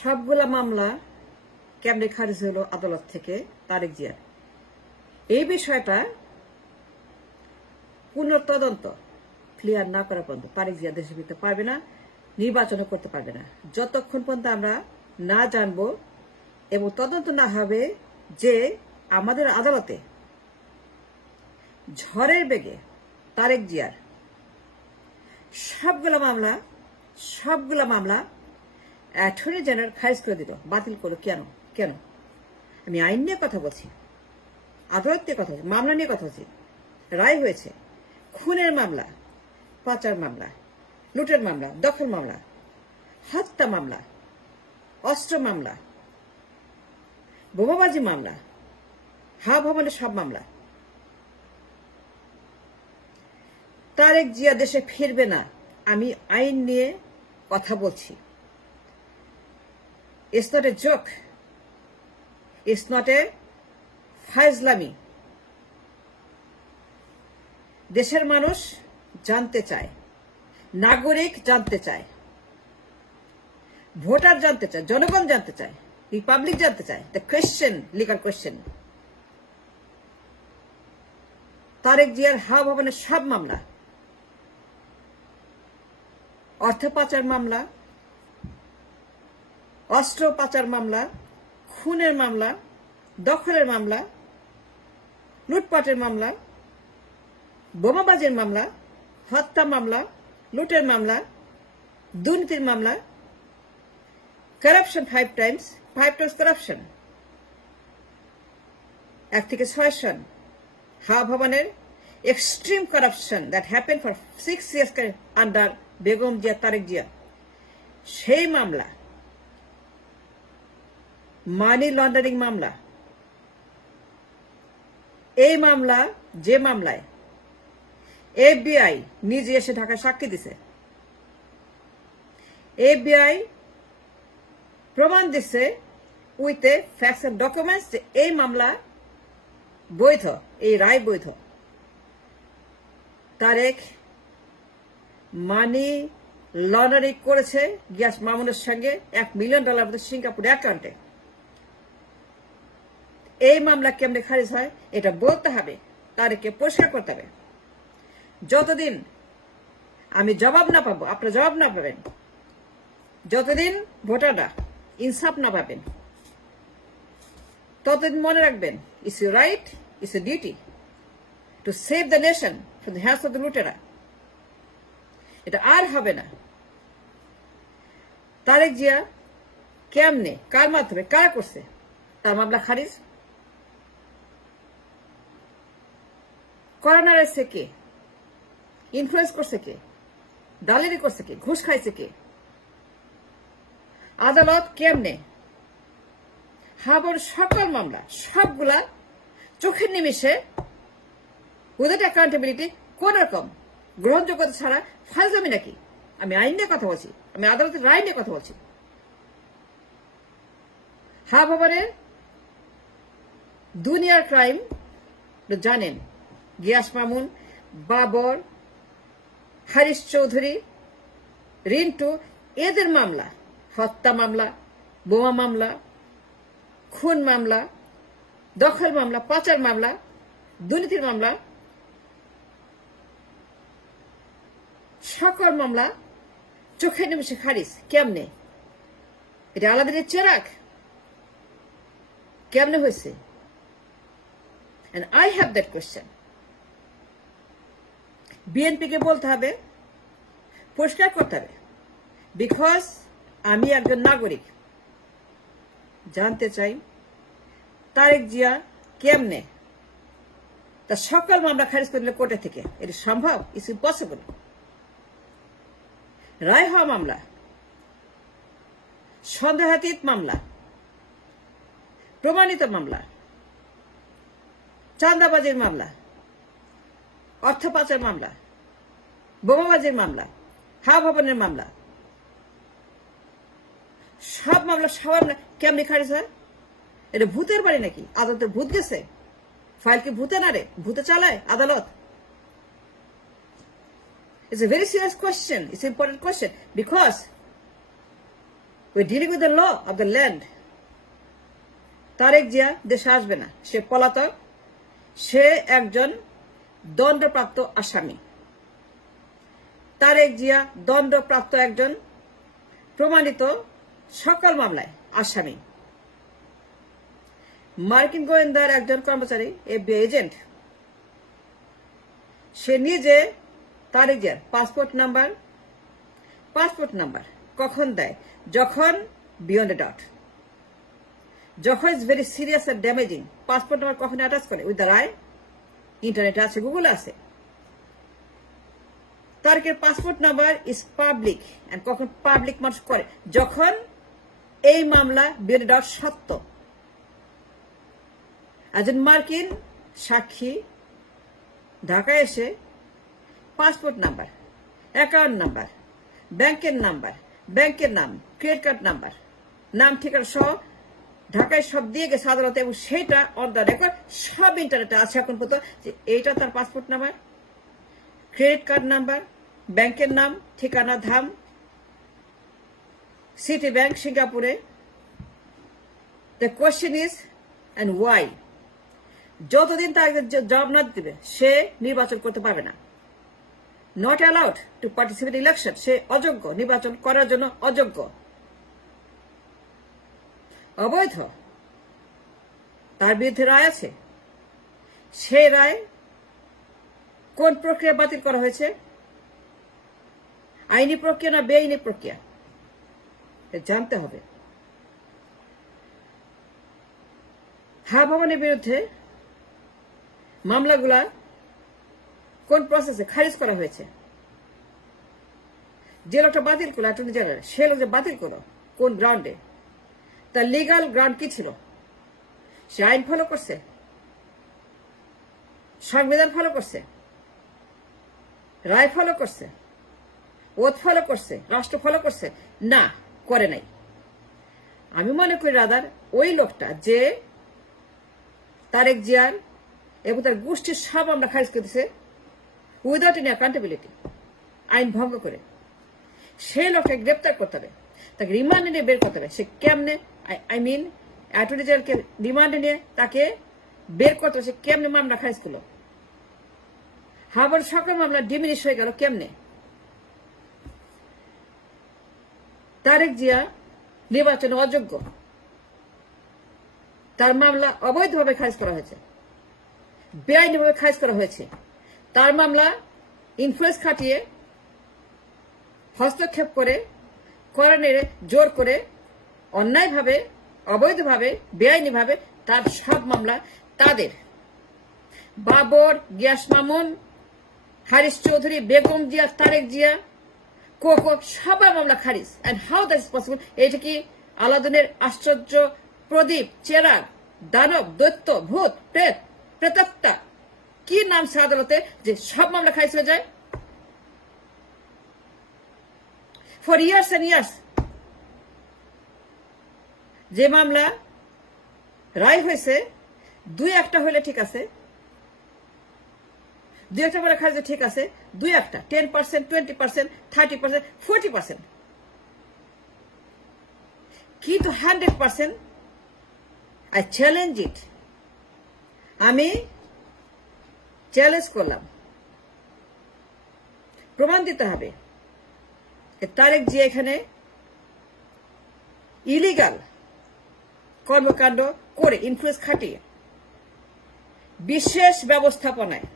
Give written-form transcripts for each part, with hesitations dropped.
সবগুলা মামলা কেমনে খারিজ হলো আদালত থেকে তারেক জিয়ার, এই বিষয়টা পুনঃতদন্ত ক্লিয়ার না করা পর্যন্ত তারেক জিয়া দেশে ফিরতে পারবে না, নির্বাচনও করতে পারবে না। যতক্ষণ পর্যন্ত আমরা না জানবো এবং তদন্ত না হবে যে আমাদের আদালতে ঝড়ের বেগে তারেক জিয়ার সবগুলা মামলা অ্যাটর্নি জেনারেল খারিজ করে দিল, বাতিল করলো। কেন? আমি আইন নিয়ে কথা বলছি, আদালত নিয়ে কথা বলছি, মামলা নিয়ে কথা বলছি। রায় হয়েছে খুনের মামলা, পাচার মামলা, লুটের মামলা, দখল মামলা, হত্যা মামলা, অস্ত্র মামলা, বোমাবাজি মামলা, ভবনের সব মামলা। তারেক জিয়া দেশে ফিরবে না, আমি আইন নিয়ে কথা বলছি। It's not a joke. It's not a ফাইজলামি। দেশের মানুষ জানতে চায়, নাগরিক জানতে চায়, ভোটার জানতে চায়, জনগণ জানতে চায়, রিপাবলিক জানতে চায়। The question, legal question. Tarique জিয়ার ভবনের সব মামলা, অর্থ পাচার মামলা, অস্ত্র পাচার মামলা, খুনের মামলা, দখলের মামলা, লুটপাটের মামলা, বোমাবাজির মামলা, হত্যা মামলা, লুটের মামলা, দুর্নীতির মামলা, কারাপশন 5 times কারাপশন, 1 থেকে 6 সন ভবনের extreme corruption that happen for 6 years under Begum Zia, Tarique Zia. সেই মামলা, মানি লন্ডারিং মামলা, এই মামলা, যে মামলায় FBI নিজে এসে ঢাকায় সাক্ষী দিছে, FBI প্রমাণ দিছে with a facts and documents যে এই মামলা বৈধ, এই রায় বৈধ। তারেক মানি লন্ডারিং করেছে গিয়াস মামুনের সঙ্গে $1 মিলিয়ন সিঙ্গাপুর অ্যাকাউন্টে। এই মামলা কেমনে খারিজ হয় এটা বলতে হবে, তারেককে পরিষ্কার করতে হবে। যতদিন আমি জবাব না পাবো, আপনারা জবাব না পাবেন, যতদিন ভোটাররা ইনসাফ না পাবেন, ততদিন মনে রাখবেন, it's your right, it's a duty to save the nation from the hands of the লুটেরা। এটা আর হবে না। তারেক জিয়া কেমনে, কার মাধ্যমে, কারা করছে তার মামলা খারিজ? করানোর এসে কে? ইনফ্লুয়েন্স করছে কে? দালালি করছে কে? ঘুষ খাইছে কে? আদালত কেমনে সকল মামলা সবগুলা চোখের নিমিষে উইদাউট অ্যাকাউন্টেবিলিটি কোন রকম গ্রহণযোগ্যতা ছাড়া ফাইজলামি নাকি? আমি আইন নিয়ে কথা বলছি, আমি আদালতের রায় নিয়ে কথা বলছি। ভবনের দুনিয়ার ক্রাইম জানেন, গিয়াস মামুন, বাবর, হারিস চৌধুরী, রিন্টু, এদের মামলা, হত্যা মামলা, বোমা মামলা, খুন মামলা, দখল মামলা, পাচার মামলা, দুর্নীতির মামলা, সকল মামলা চোখের নিমিষে খারিজ। কেমনে? এটা আলাদিনের চেরাগ কেমনে হয়েছে? And I have that question. বিএনপিকে বলতে হবে, পরিষ্কার করতে হবে, বিকজ আমি একজন নাগরিক, জানতে চাই তারেক জিয়া কেমনে তার সকল মামলা খারিজ করলে কোর্টে থেকে। এটা সম্ভব? It's impossible. রায় হওয়া মামলা, সন্দেহাতীত মামলা, প্রমাণিত মামলা, চাঁদাবাজির মামলা, অর্থ পাচার মামলা, বোমাবাজির মামলা, ভবনের মামলা, সব মামলা কেমনি খারিজ হয়? এটা ভূতের বাড়ি নাকি? আদালতের ভূত গেছে? ফাইল কি ভূতে নাড়ে? ভূতে চালায় আদালত? It's a very serious question. It's an important question because we dealing with the law of the land. Tarique Zia দেশে আসবে না, সে পলাতক, সে একজন দণ্ডপ্রাপ্ত আসামি। তারেক জিয়া দণ্ডপ্রাপ্ত একজন প্রমাণিত সকল মামলায় আসামি। মার্কিন গোয়েন্দার একজন কর্মচারী, FBI এজেন্ট। সে নিজে তারেক জিয়ার পাসপোর্ট নাম্বার কখন দেয়? যখন বিয়ন্ড এ ডাউট, যখন it's very serious and damaging. Passport number কখন অ্যাটাচ করে? উইথ দ্য রায়। ইন্টারনেটে আছে, গুগলে আছে। তারেকের passport number is public. And কখন পাবলিক মানুষ করে? যখন এই মামলা বিয়ন্ড ডাউট সত্য। একজন মার্কিন সাক্ষী ঢাকায় এসে পাসপোর্ট নাম্বার, অ্যাকাউন্ট নাম্বার, ব্যাংকের নাম, ক্রেডিট কার্ড নাম্বার, নাম ঠিকানা সহ ঢাকায় সব দিয়ে গেছে আদালতে, এবং সেইটা অন দ্য রেকর্ড সব ইন্টারনেটে আছে এখন পর্যন্ত, যে এইটা তার passport number, credit card number, ব্যাংকের নাম, ঠিকানা ধাম, সিটি ব্যাংক সিঙ্গাপুরে। The question is and why? যতদিন তাকে জবাব না দিবে সে নির্বাচন করতে পারবে না। Not allowed to participate election. সে অযোগ্য, নির্বাচন করার জন্য অযোগ্য, অবৈধ। তার বিরুদ্ধে রায় আছে। সেই রায় কোন প্রক্রিয়া বাতিল করা হয়েছে? আইনি প্রক্রিয়া না বেআইনি প্রক্রিয়া? জানতে হবে। ভবনের বিরুদ্ধে মামলাগুলা কোন প্রসেসে খারিজ করা হয়েছে? যে লোকটা বাতিল করলো অ্যাটর্নি জেনারেল, সে লোক যে বাতিল করলো কোন গ্রাউন্ডে? তার লিগাল গ্রাউন্ড কি ছিল? সে আইন ফলো করছে, সংবিধান ফলো করছে, রায় ফলো করছে, ওথ ফলো করছে, রাষ্ট্র ফলো করছে? না, করে নাই। আমি মনে করি রাদার ওই লোকটা যে তারেক জিয়ার এবং তার গোষ্ঠীর সব আমরা খারিজ করে দিছে উইদাউট এনি অ্যাকাউন্টেবিলিটি, আইন ভঙ্গ করে, সেই লোককে গ্রেপ্তার করতে হবে, তাকে রিমান্ডে নিয়ে বের করতে হবে। সে কেমনে, অ্যাটর্নি জেনারেলকে রিমান্ডে নিয়ে তাকে বের করতে হবে, সে কেমনে মামলা খারিজ করলো? হাবার সকল মামলা ডিমিনিশ হয়ে গেল কেমনে? তারেক জিয়া নির্বাচনে অযোগ্য, তার মামলা অবৈধভাবে খারিজ করা হয়েছে, বেআইনিভাবে খারিজ করা হয়েছে। তার মামলা ইনফ্লুয়েন্স খাটিয়ে, হস্তক্ষেপ করে, করানেরে জোর করে, অন্যায়ভাবে, অবৈধভাবে, বেআইনিভাবে তার সব মামলা তাদের। বাবর, গিয়াস মামুন, হারিস চৌধুরী, বেগম জিয়া, তারেক জিয়া, কোকো, সবার মামলা খারিজ। And how that is possible? এটা কি আলাদিনের আশ্চর্য প্রদীপ, চেরাগ, দানব, দৈত্য, ভূত, প্রেত, প্রেতাত্মা, কি নাম সে আদালতে যে সব মামলা খারিজ হয়ে যায়? ফর ইয়ার্স এন্ড ইয়ার্স যে মামলা রায় হয়েছে, দুই একটা হইলে ঠিক আছে, দুই একটা মামলা খারিজ ঠিক আছে, দুই একটা 10%, 20%, 30%, 40%, কিন্তু 100% আই চ্যালেঞ্জ ইট। আমি চ্যালেঞ্জ করলাম, প্রমাণ দিতে হবে তারেক জিয়া এখানে ইলিগাল কর্মকাণ্ড করে, ইনফ্লুয়েন্স খাটিয়ে, বিশেষ ব্যবস্থাপনায়,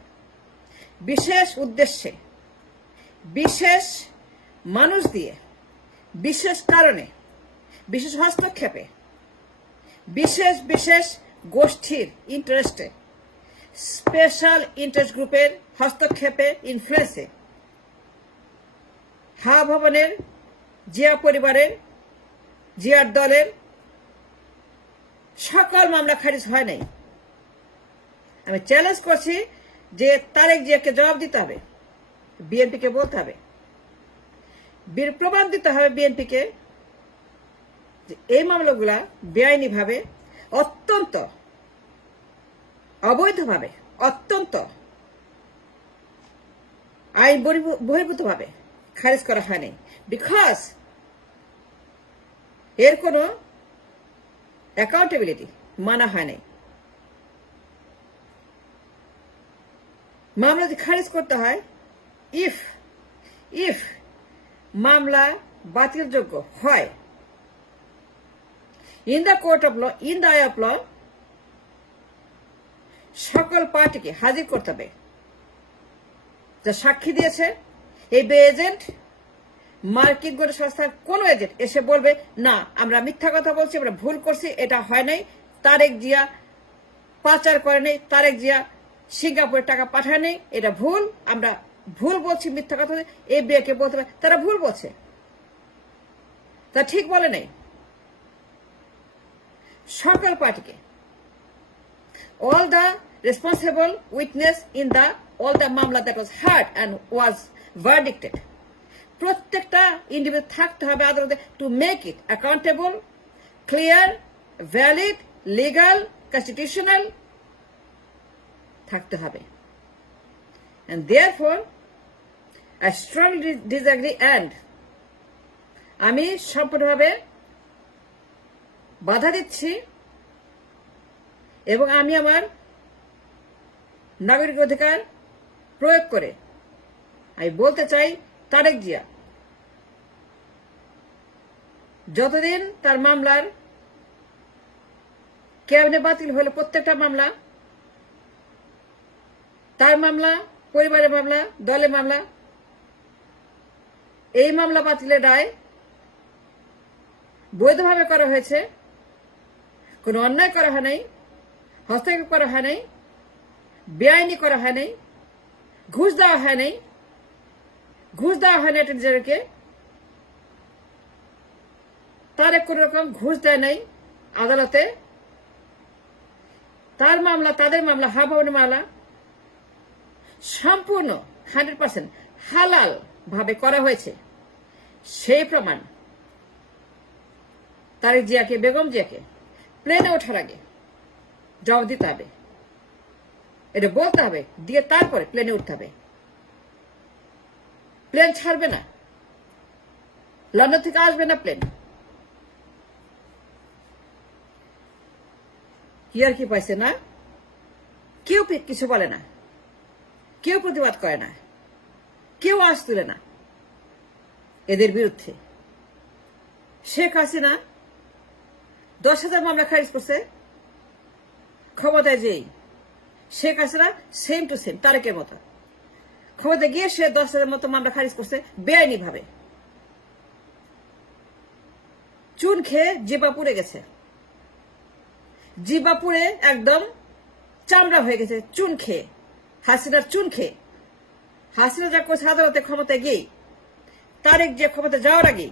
বিশেষ উদ্দেশ্যে, বিশেষ মানুষ দিয়ে, বিশেষ কারণে, বিশেষ হস্তক্ষেপে, বিশেষ বিশেষ গোষ্ঠীর ইন্টারেস্টে, স্পেশাল ইন্টারেস্ট গ্রুপের হস্তক্ষেপে, ইনফ্লুয়েন্সে ভবনের, জিয়া পরিবারের, জিয়ার দলের সকল মামলা খারিজ হয় নাই। আমি চ্যালেঞ্জ করছি যে তারেক জিয়াকে জবাব দিতে হবে, বিএনপিকে বলতে হবে, প্রমাণ দিতে হবে বিএনপিকে যে এই মামলাগুলা বেআইনিভাবে, অত্যন্ত অবৈধভাবে, অত্যন্ত আইন বহির্ভূতভাবে খারিজ করা হয়নি। বিকজ এর কোনো অ্যাকাউন্টেবিলিটি মানা হয় নাই। মামলা যদি খারিজ করতে হয়, ইফ মামলা বাতিলযোগ্য হয়, in the court of law, in the eye of law, সকল পার্টিকে হাজির করতে হবে। যা সাক্ষী দিয়েছে এই বে এজেন্ট, মার্কিন কোন সংস্থার কোন এজেন্ট এসে বলবে না আমরা মিথ্যা কথা বলছি, আমরা ভুল করছি, এটা হয় নাই, তারেক জিয়া পাচার করে নেই, তারেক জিয়া সিঙ্গাপুরে টাকা পাঠায় নেই, এটা ভুল, আমরা ভুল বলছি, মিথ্যা কথা, এফবিআই কে বলতে পারে তারা ভুল বলছে, তা ঠিক বলে নেই। সকল পার্টিকে, all the responsible witness in the all the মামলা that was heard and was verdicted, প্রত্যেকটা ইন্ডিভিজুয়াল থাকতে হবে আদালতে to make it accountable, clear, valid, legal, constitutional থাকতে হবে। and therefore I strongly disagree and আমি সম্পূর্ণভাবে বাধা দিচ্ছি এবং আমি আমার নাগরিক অধিকার প্রয়োগ করে আমি বলতে চাই তারেক জিয়া যতদিন তার মামলার কেমনে বাতিল হলো, প্রত্যেকটা মামলা, তার মামলা, পরিবারের মামলা, দলের মামলা, এই মামলা বাতিলের রায় বৈধভাবে করা হয়েছে, কোনো অন্যায় করা হয় নাই, হস্তক্ষেপ করা হয় নাই, বেআইনি করা হয় নাই, ঘুষ দেওয়া হয় নাই, ঘুষ দেওয়া হয় না অ্যাটর্নি, তার কোন রকম ঘুষ দেয় নাই আদালতে, তার মামলা, তাদের মামলা, হাবাউনের মামলা সম্পূর্ণ 100% হালাল ভাবে করা হয়েছে। সেই প্রমাণ তারেক জিয়াকে, বেগম জিয়াকে প্লেনে ওঠার আগে জবাব দিতে হবে, এটা বলতে হবে, দিয়ে তারপরে প্লেনে উঠতে হবে। প্লেন ছাড়বে না, লন্ডন থেকে আসবে না প্লেন। কি আর কি পাইছে না, কেউ কিছু বলে না, কেউ প্রতিবাদ করে না, কেউ আওয়াজ তুলে না এদের বিরুদ্ধে। শেখ হাসিনা 10,000 মামলা খারিজ করছে ক্ষমতায় যেই, Sheikh Hasina same to same তারেকের মতো ক্ষমতায় গিয়ে সে 10,000 মতো মামলা খারিজ করছে বেআইনি ভাবে। চুন খেয়ে জিবা পুড়ে গেছে, জিবা পুড়ে একদম চামড়া হয়ে গেছে চুন খেয়ে, হাসিনার চুন খেয়ে। হাসিনা যা করছে আদালতে ক্ষমতায় গিয়ে, তারেক যে ক্ষমতা যাওয়ার আগে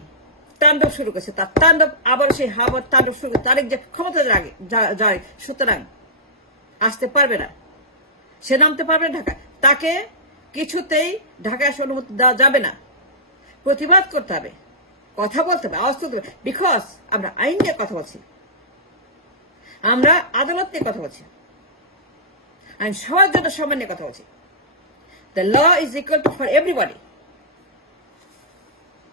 তাণ্ডব শুরু করছে, তার তাণ্ডব আবার সেই হাবার তাণ্ডব শুরু করছে তারেক যে ক্ষমতা যায়, সুতরাং আসতে পারবে না, সে নামতে পারবে না ঢাকা, তাকে কিছুতেই ঢাকায় আসা অনুমতি দেওয়া যাবে না। প্রতিবাদ করতে হবে, কথা বলতে হবে, আওয়াজ তুলতে হবে, বিকজ আমরা আইন নিয়ে কথা বলছি, আমরা আদালত নিয়ে কথা বলছি, আইন সবার জন্য সমান নিয়ে কথা বলছি। The law is equal to for everybody.